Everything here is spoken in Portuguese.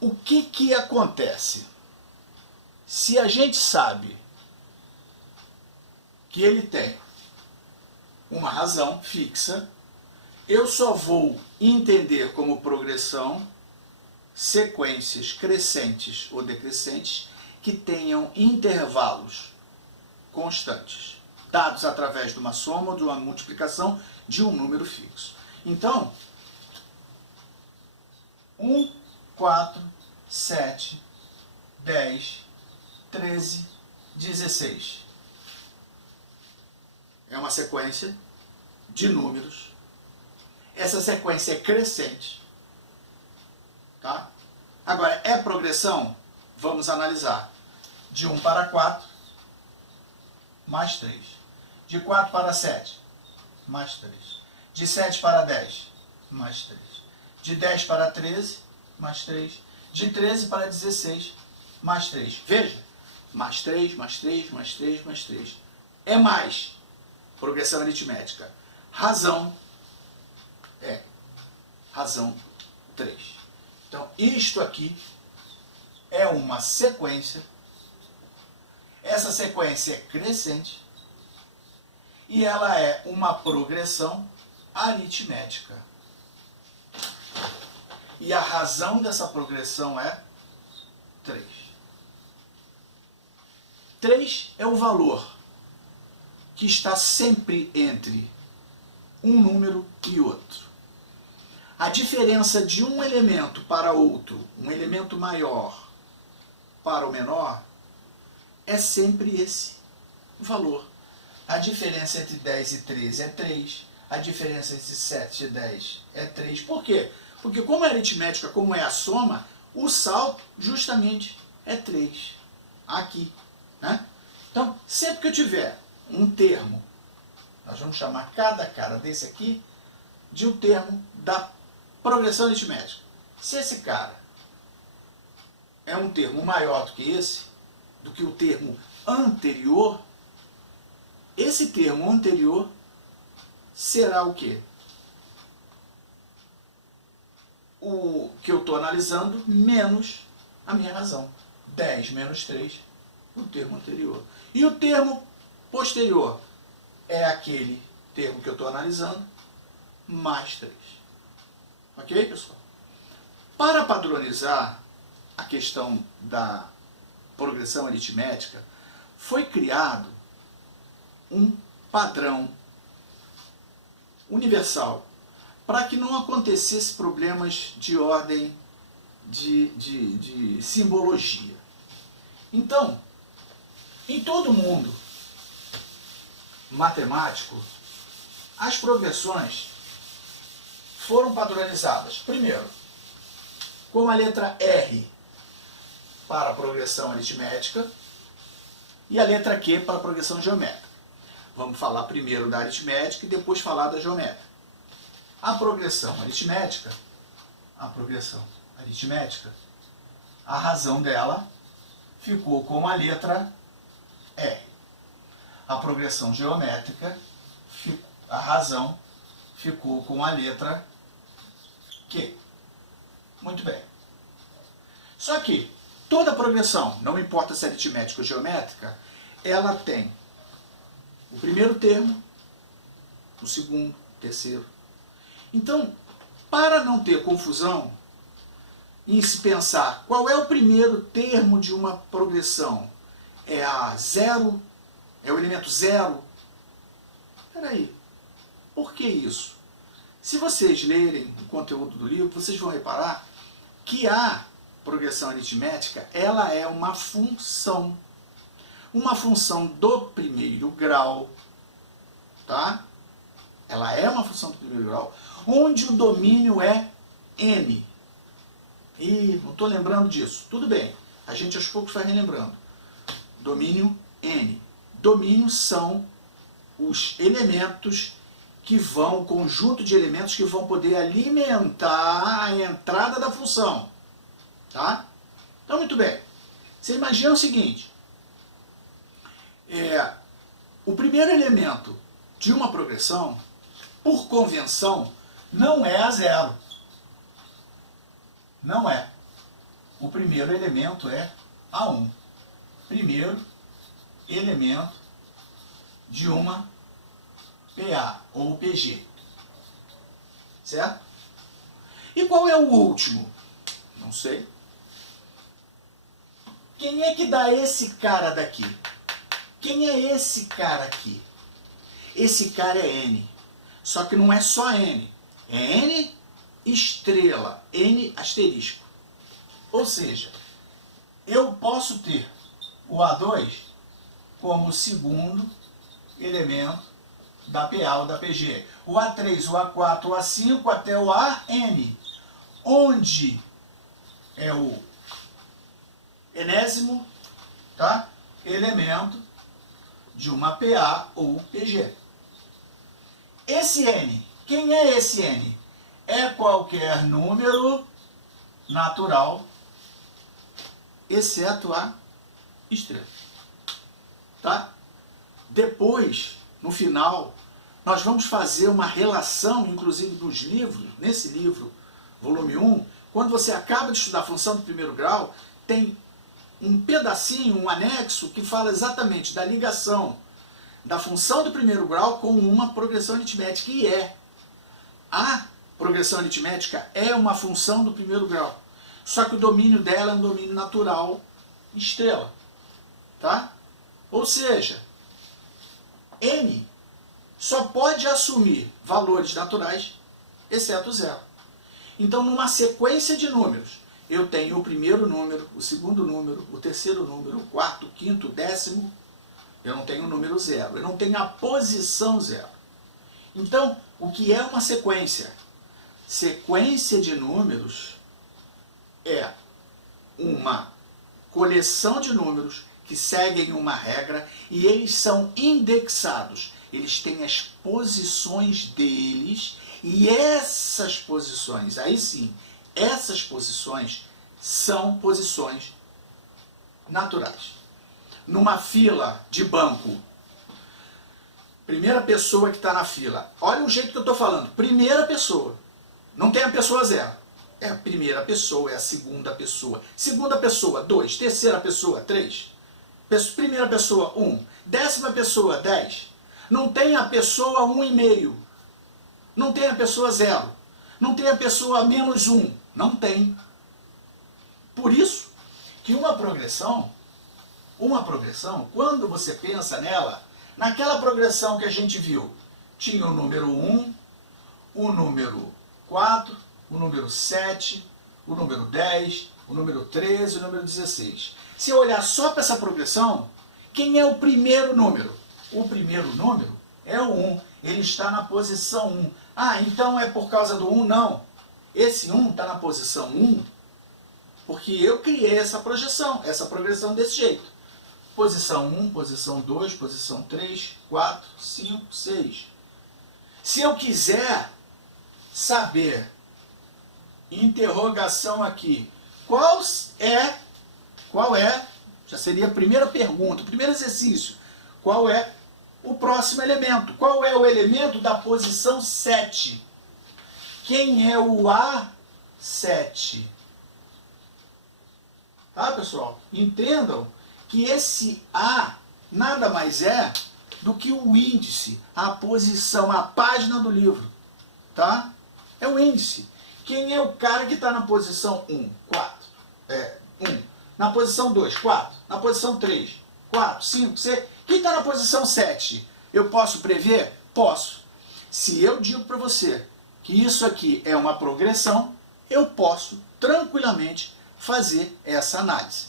O que acontece? Se a gente sabe que ele tem uma razão fixa, eu só vou entender como progressão sequências crescentes ou decrescentes que tenham intervalos constantes, dados através de uma soma ou de uma multiplicação de um número fixo. Então, 1, 4, 7, 10, 13, 16. É uma sequência de números. Essa sequência é crescente. Tá? Agora, é progressão? Vamos analisar. De 1 para 4, mais 3. De 4 para 7, mais 3. De 7 para 10, mais 3. De 10 para 13, mais 3. De 13 para 16, mais 3. Veja, mais 3, mais 3, mais 3, mais 3. É mais progressão aritmética. Razão é razão 3. Então, isto aqui é uma sequência. Essa sequência é crescente e ela é uma progressão aritmética. E a razão dessa progressão é 3. 3 é o valor que está sempre entre um número e outro. A diferença de um elemento para outro, um elemento maior para o menor, é sempre esse valor. A diferença entre 10 e 13 é 3. A diferença entre 7 e 10 é 3. Por quê? Porque como é aritmética, como é a soma, o salto justamente é 3. Aqui. Né? Então, sempre que eu tiver um termo, nós vamos chamar cada cara desse aqui de um termo da progressão aritmética. Se esse cara é um termo maior do que esse, do que o termo anterior, esse termo anterior será o quê? O que eu estou analisando menos a minha razão. 10 menos 3, o termo anterior. E o termo posterior é aquele termo que eu estou analisando, mais 3. Ok, pessoal? Para padronizar a questão da progressão aritmética, foi criado um padrão universal para que não acontecesse problemas de ordem de simbologia. Então, em todo mundo matemático, as progressões foram padronizadas, primeiro, com a letra R para a progressão aritmética e a letra Q para a progressão geométrica. Vamos falar primeiro da aritmética e depois falar da geométrica. A progressão aritmética, a razão dela ficou com a letra R. A progressão geométrica, a razão ficou com a letra Q. Muito bem. Só que toda progressão, não importa se é aritmética ou geométrica, ela tem o primeiro termo, o segundo, o terceiro. Então, para não ter confusão em se pensar qual é o primeiro termo de uma progressão, é a zero, é o elemento zero. Espera aí, por que isso? Se vocês lerem o conteúdo do livro, vocês vão reparar que a progressão aritmética, ela é uma função do primeiro grau, tá? Ela é uma função do primeiro grau, onde o domínio é n. E não estou lembrando disso. Tudo bem, a gente aos poucos vai relembrando. Domínio n. Domínios são os elementos que vão, o conjunto de elementos que vão poder alimentar a entrada da função. Tá? Então, muito bem. Você imagina o seguinte. O primeiro elemento de uma progressão, por convenção, não é a zero. Não é. O primeiro elemento é A1. Primeiro elemento de uma PA ou PG. Certo? E qual é o último? Não sei. Quem é que dá esse cara daqui? Quem é esse cara aqui? Esse cara é N. Só que não é só N. É N estrela, N asterisco. Ou seja, eu posso ter o A2 como segundo elemento da PA ou da PG. O A3, o A4, o A5 até o AN, onde é o enésimo, tá? Elemento de uma PA ou PG. Esse N, quem é esse N? É qualquer número natural, exceto a estrela. Tá? Depois, no final, nós vamos fazer uma relação, inclusive dos livros, nesse livro, volume 1, quando você acaba de estudar a função do primeiro grau, tem um pedacinho, um anexo, que fala exatamente da ligação da função do primeiro grau com uma progressão aritmética, e é. A progressão aritmética é uma função do primeiro grau, só que o domínio dela é um domínio natural estrela. Tá? Ou seja, N só pode assumir valores naturais, exceto zero. Então, numa sequência de números, eu tenho o primeiro número, o segundo número, o terceiro número, o quarto, o quinto, o décimo. Eu não tenho o número zero, eu não tenho a posição zero. Então, o que é uma sequência? Sequência de números é uma coleção de números que seguem uma regra e eles são indexados. Eles têm as posições deles e essas posições, aí sim, essas posições são posições naturais. Numa fila de banco, primeira pessoa que está na fila, olha o jeito que eu estou falando, primeira pessoa, não tem a pessoa zero. É a primeira pessoa, é a segunda pessoa, 2, terceira pessoa, 3, primeira pessoa, 1, décima pessoa, 10. Não tem a pessoa 1,5, não tem a pessoa 0, não tem a pessoa menos 1, não tem. Por isso que uma progressão, quando você pensa nela, naquela progressão que a gente viu, tinha o número 1, o número 4, o número 7, o número 10, o número 13, o número 16. Se eu olhar só para essa progressão, quem é o primeiro número? O primeiro número é o 1. Ele está na posição 1. Ah, então é por causa do 1? Não. Esse 1 está na posição 1 porque eu criei essa projeção, essa progressão desse jeito. Posição 1, posição 2, posição 3, 4, 5, 6. Se eu quiser saber, interrogação aqui, qual é, já seria a primeira pergunta, o primeiro exercício, qual é o próximo elemento? Qual é o elemento da posição 7? Quem é o A7? Tá, pessoal? Entendam que esse A nada mais é do que o índice, a posição, a página do livro. Tá? É o índice. Quem é o cara que está na posição 1? 1. Na posição 2, 4. Na posição 3, 4, 5, 6. Quem está na posição 7? Eu posso prever? Posso. Se eu digo para você que isso aqui é uma progressão, eu posso tranquilamente fazer essa análise.